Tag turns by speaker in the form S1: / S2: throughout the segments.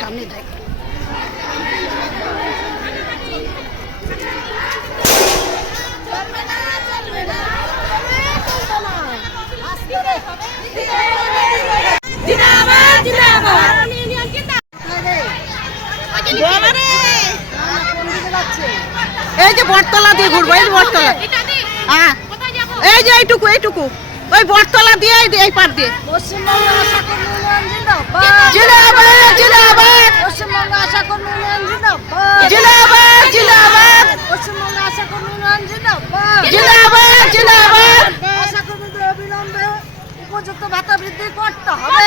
S1: সামনে দেখ। এই যে বটতলা দিয়ে ঘুরবো এই যে বটতলা। হ্যাঁ। এই যে এইটুকু এইটুকু। ওই বটতলা দিয়ে এই পার দিয়ে।
S2: জিন্দাবাদ। উপযুক্ত ভাতা বৃদ্ধি করতে হবে।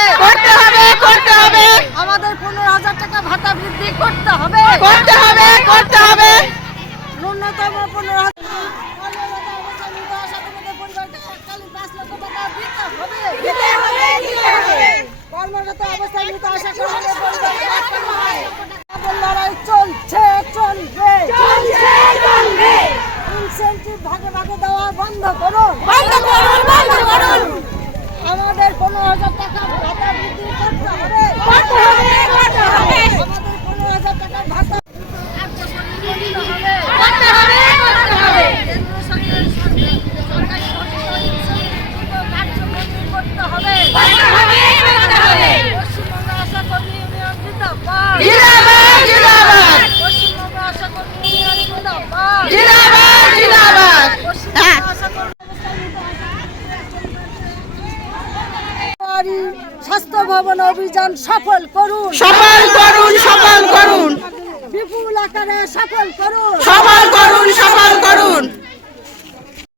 S2: হাজার টাকা ভাতা বৃদ্ধি করতে হবে। স্বাস্থ্য ভবন অভিযান সফল করুন।
S1: সফল করুন সফল